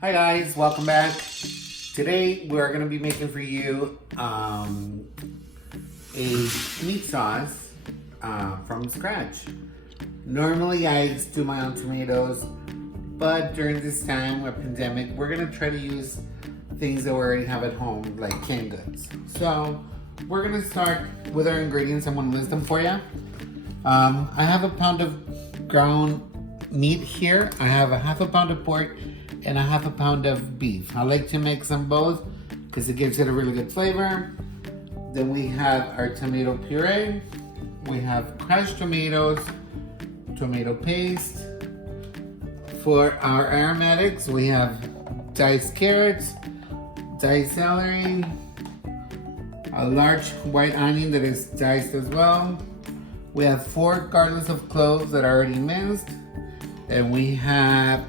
Hi guys, welcome back. Today we're going to be making for you a meat sauce from scratch. Normally I do my own tomatoes, but during this time with pandemic, we're going to try to use things that we already have at home, like canned goods. So we're going to start with our ingredients. I'm going to list them for you. I have a pound of ground meat here. I have a half a pound of pork and a half a pound of beef. I like to mix them both because it gives it a really good flavor. Then we have our tomato puree. We have crushed tomatoes, tomato paste. For our aromatics, we have diced carrots, diced celery, a large white onion that is diced as well. We have 4 garlands of cloves that are already minced. And we have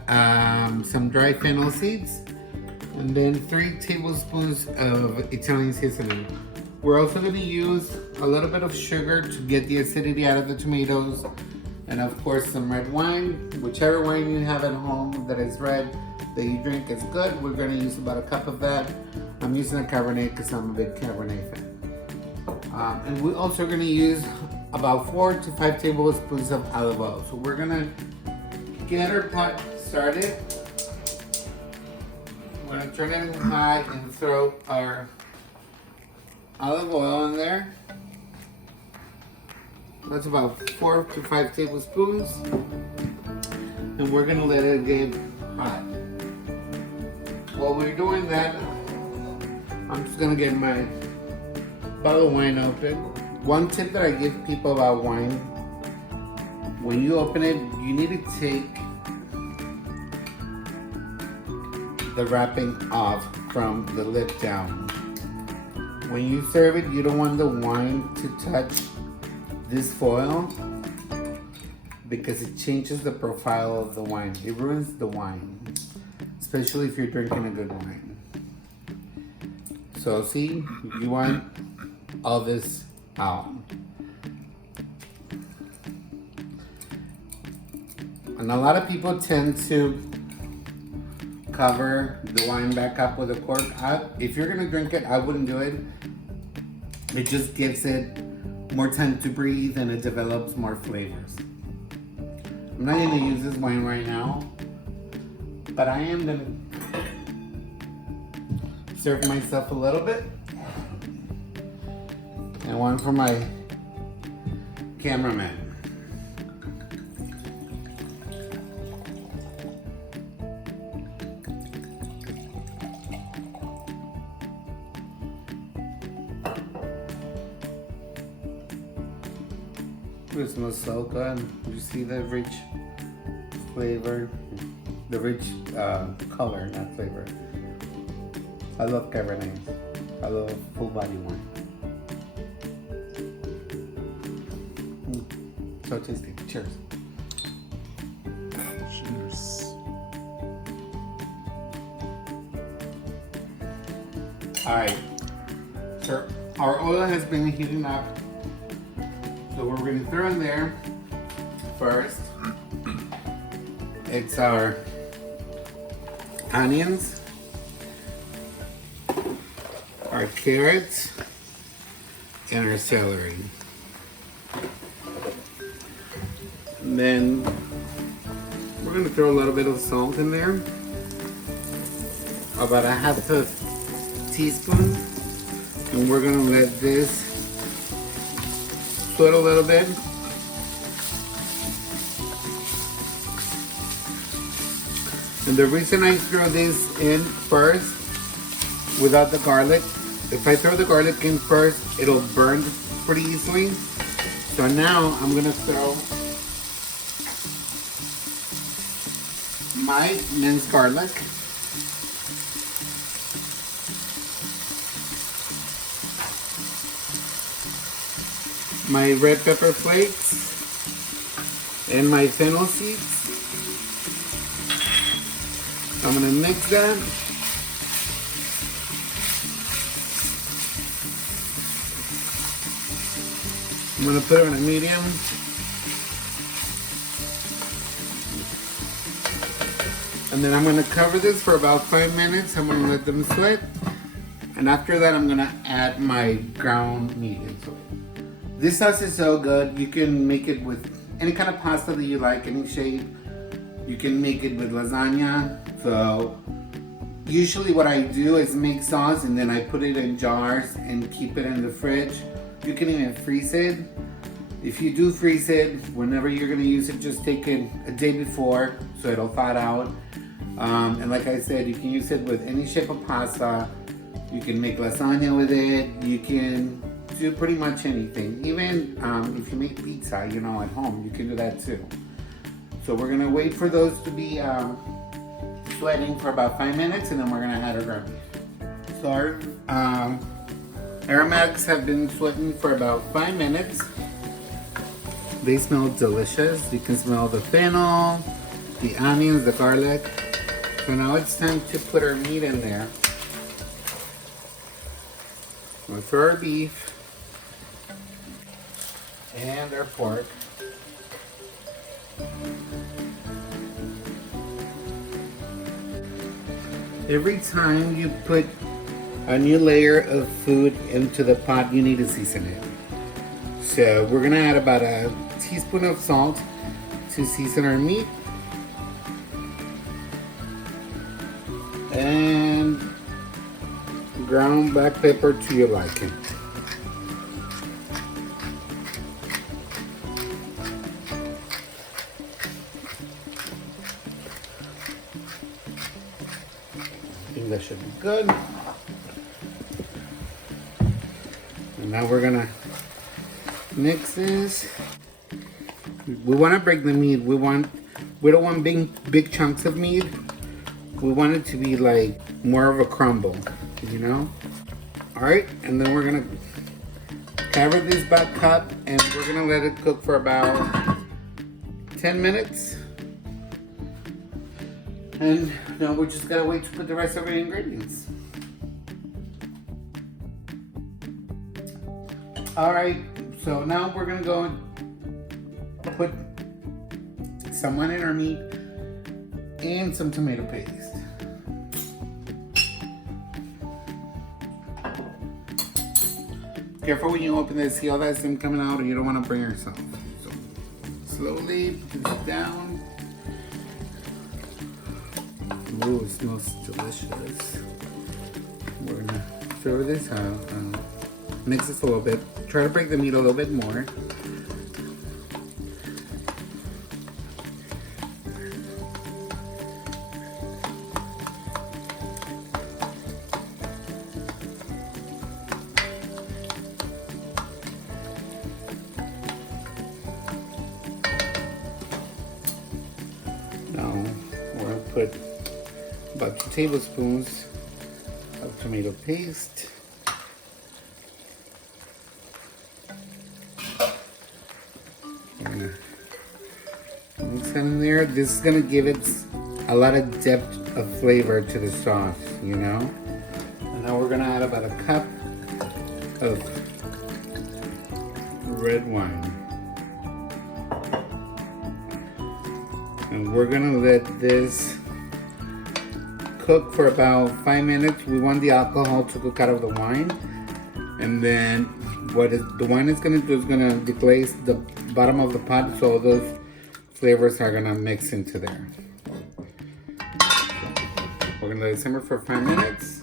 some dry fennel seeds. And then 3 tablespoons of Italian seasoning. We're also going to use a little bit of sugar to get the acidity out of the tomatoes. And of course some red wine. Whichever wine you have at home that is red that you drink is good. We're going to use about a cup of that. I'm using a Cabernet because I'm a big Cabernet fan. And we're also going to use about 4 to 5 tablespoons of olive oil. So we're going to get our pot started. We're going to turn it high and throw our olive oil in there. That's about 4 to 5 tablespoons. And we're going to let it get hot. While we're doing that, I'm just going to get my bottle of wine open. One tip that I give people about wine: when you open it, you need to take the wrapping off from the lid down. When you serve it, you don't want the wine to touch this foil because it changes the profile of the wine. It ruins the wine, especially if you're drinking a good wine. So see, you want all this out. And a lot of people tend to cover the wine back up with a cork. If you're gonna drink it, I wouldn't do it. It just gives it more time to breathe and it develops more flavors. I'm not gonna use this wine right now, but I am gonna serve myself a little bit. And one for my cameraman. It smells so good. You see the rich flavor, the rich color, not flavor. I love Cabernet. I love full body wine. So tasty. Cheers. Cheers. Alright. So our oil has been heating up. So we're going to throw in there first. It's our onions, our carrots, and our celery. And then we're going to throw a little bit of salt in there, about a half a teaspoon, and we're going to let this sweat a little bit. And the reason I throw this in first without the garlic, if I throw the garlic in first, it'll burn pretty easily. So now I'm gonna throw my minced garlic, my red pepper flakes, and my fennel seeds. I'm gonna mix that. I'm gonna put it on a medium. And then I'm gonna cover this for about 5 minutes. I'm gonna let them sweat. And after that, I'm gonna add my ground meat into it. This sauce is so good. You can make it with any kind of pasta that you like, any shape. You can make it with lasagna. So usually what I do is make sauce and then I put it in jars and keep it in the fridge. You can even freeze it. If you do freeze it, whenever you're gonna use it, just take it a day before so it'll thaw out. And like I said, you can use it with any shape of pasta. You can make lasagna with it. You can do pretty much anything. Even if you make pizza, you know, at home, you can do that too. So we're gonna wait for those to be sweating for about 5 minutes, and then we're gonna add our ground beef. So our aromatics have been sweating for about 5 minutes. They smell delicious. You can smell the fennel, the onions, the garlic. So now it's time to put our meat in there. We'll throw our beef and our pork. Every time you put a new layer of food into the pot, you need to season it. So we're gonna add about a teaspoon of salt to season our meat. And ground black pepper to your liking. I think that should be good. And now we're gonna mix this. We want to break the meat. We don't want big chunks of meat. We want it to be like more of a crumble, you know? All right, and then we're gonna cover this back cup and we're gonna let it cook for about 10 minutes. And now we just gotta wait to put the rest of our ingredients. All right, so now we're gonna go and put some wine in our meat and some tomato paste. Careful when you open this, see all that steam coming out, or you don't want to burn yourself. So slowly put it down. Ooh, it smells delicious. We're gonna throw this out. Mix this a little bit. Try to break the meat a little bit more. Now we're gonna put about 2 tablespoons of tomato paste. We're gonna mix that in there. This is gonna give it a lot of depth of flavor to the sauce, you know? And now we're gonna add about a cup of red wine. And we're gonna let this cook for about 5 minutes. We want the alcohol to cook out of the wine. And then what the wine is gonna do is gonna deglaze the bottom of the pot, so those flavors are gonna mix into there. We're gonna let it simmer for 5 minutes.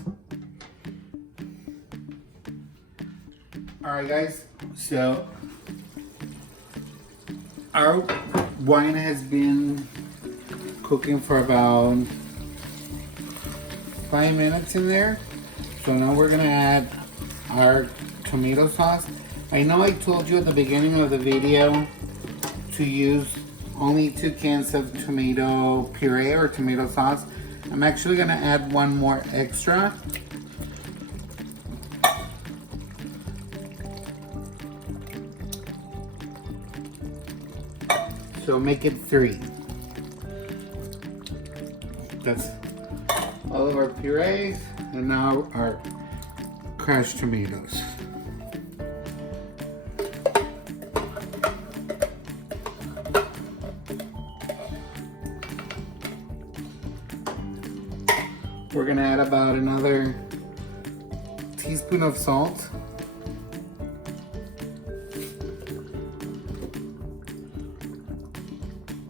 All right, guys, so our wine has been cooking for about 5 minutes in there. So now we're gonna add our tomato sauce. I know I told you at the beginning of the video to use only 2 cans of tomato puree or tomato sauce. I'm actually gonna add one more extra. So make it 3. That's all of our purees, and now our crushed tomatoes. We're gonna add about another teaspoon of salt.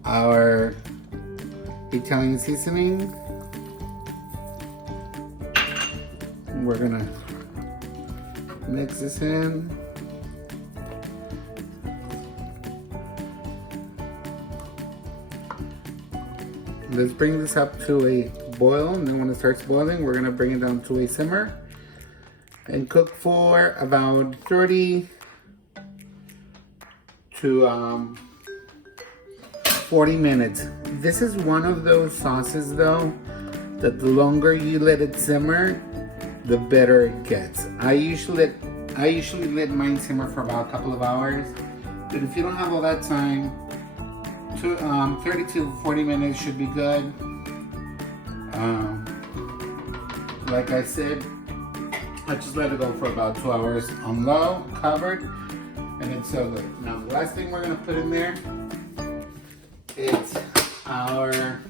Our Italian seasoning. We're gonna mix this in. Let's bring this up to a boil, and then when it starts boiling, we're gonna bring it down to a simmer and cook for about 30 to 40 minutes. This is one of those sauces though, that the longer you let it simmer, the better it gets. I usually let mine simmer for about a couple of hours, but if you don't have all that time, 30 to 40 minutes should be good. Like I said, I just let it go for about 2 hours on low, covered, and it's so good. Now the last thing we're gonna put in there is our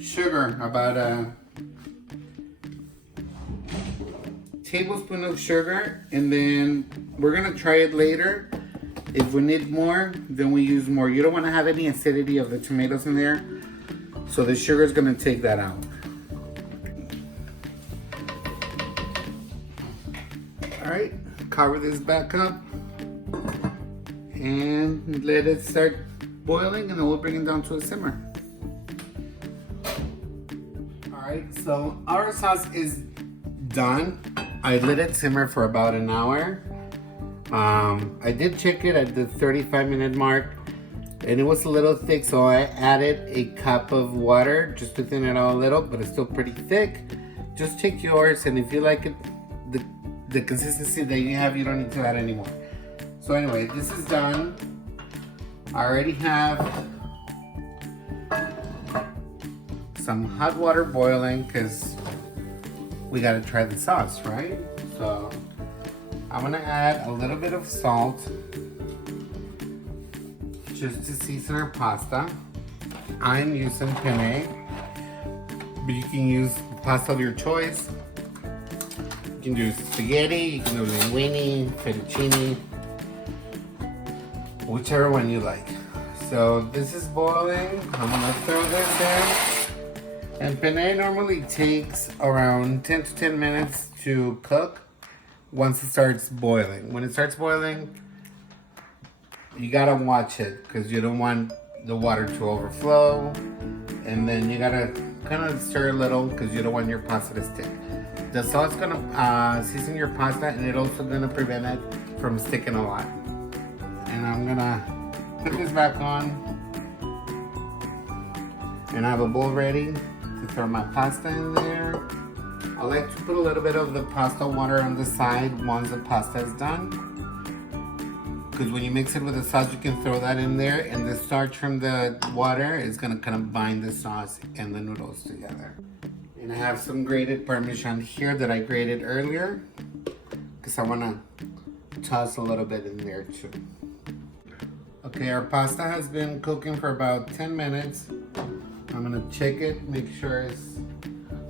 sugar, about a tablespoon of sugar, and then we're gonna try it later. If we need more, then we use more. You don't want to have any acidity of the tomatoes in there, so the sugar is going to take that out. All right, cover this back up and let it start boiling, and then we'll bring it down to a simmer. All right, so our sauce is done. I let it simmer for about an hour. I did check it at the 35-minute mark, and it was a little thick, so I added a cup of water just to thin it out a little, but it's still pretty thick. Just take yours, and if you like it, the consistency that you have, you don't need to add any more. So anyway, this is done. I already have some hot water boiling because we gotta try the sauce, right? So I'm gonna add a little bit of salt just to season our pasta. I'm using penne, but you can use pasta of your choice. You can do spaghetti, you can do linguine, fettuccine, whichever one you like. So this is boiling. I'm gonna throw this in. And penne normally takes around 10 to 10 minutes to cook. Once it starts boiling. When it starts boiling, you gotta watch it because you don't want the water to overflow. And then you gotta kind of stir a little because you don't want your pasta to stick. The sauce is gonna season your pasta, and it's also gonna prevent it from sticking a lot. And I'm gonna put this back on. And I have a bowl ready to throw my pasta in there. I like to put a little bit of the pasta water on the side once the pasta is done. Because when you mix it with the sauce, you can throw that in there, and the starch from the water is gonna kind of bind the sauce and the noodles together. And I have some grated Parmesan here that I grated earlier, because I wanna toss a little bit in there too. Okay, our pasta has been cooking for about 10 minutes. I'm gonna check it, make sure it's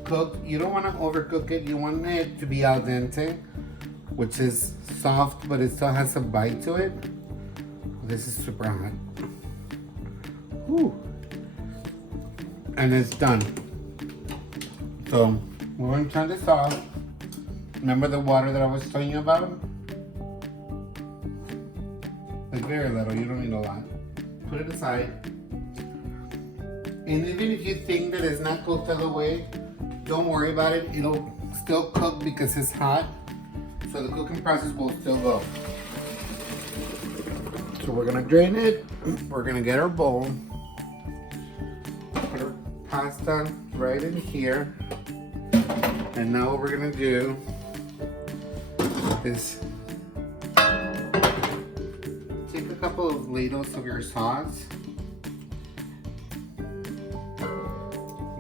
cooked. You don't want to overcook it. You want it to be al dente, which is soft, but it still has a bite to it. This is super hot. Whew. And it's done. So we're going to turn this off. Remember the water that I was telling you about? It's very little. You don't need a lot. Put it aside. And even if you think that it's not cooked all the way, don't worry about it. It'll still cook because it's hot. So the cooking process will still go. So we're gonna drain it. We're gonna get our bowl. Put our pasta right in here. And now what we're gonna do is take a couple of ladles of your sauce.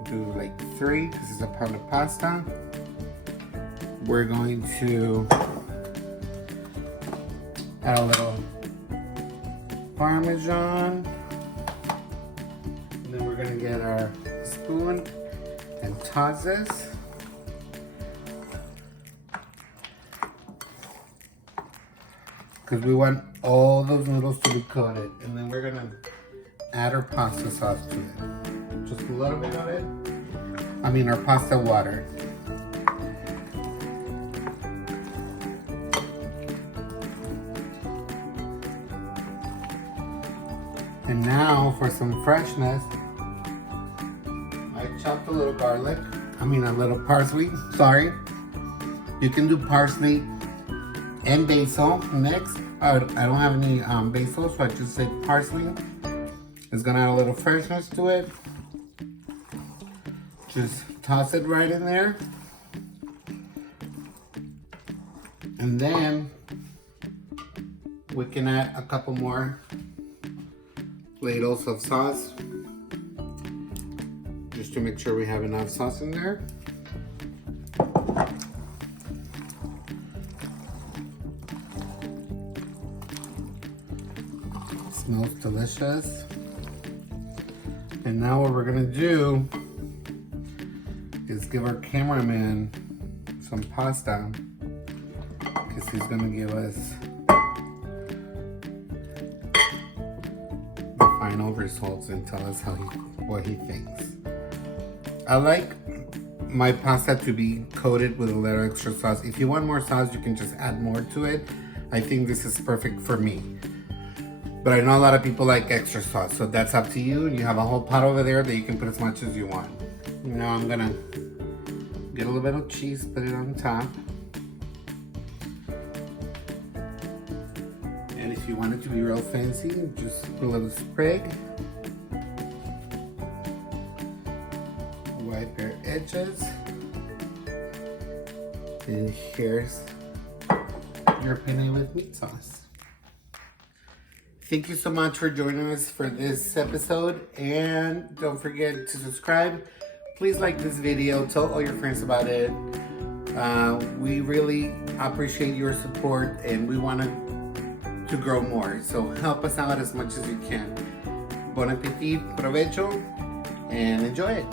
Do like 3 because it's a pound of pasta. We're going to add a little Parmesan. And then we're gonna get our spoon and toss this. Because we want all those noodles to be coated. And then we're gonna add our pasta sauce to it. Just a little bit of it. I mean our pasta water. And now for some freshness, I chopped a little garlic. A little parsley, sorry. You can do parsley and basil mixed. I don't have any basil, so I just said parsley. It's gonna add a little freshness to it. Just toss it right in there. And then we can add a couple more ladles of sauce, just to make sure we have enough sauce in there. It smells delicious. And now what we're gonna do is give our cameraman some pasta, because he's gonna give us final results and tell us what he thinks. I like my pasta to be coated with a little extra sauce. If you want more sauce, you can just add more to it. I think this is perfect for me. But I know a lot of people like extra sauce, so that's up to you. You have a whole pot over there that you can put as much as you want. Now I'm gonna get a little bit of cheese, put it on top. And if you want it to be real fancy, just put a little sprig. Wipe your edges. And here's your penne with meat sauce. Thank you so much for joining us for this episode. And don't forget to subscribe. Please like this video. Tell all your friends about it. We really appreciate your support and we want to grow more. So help us out as much as you can. Bon appetit, provecho, and enjoy it.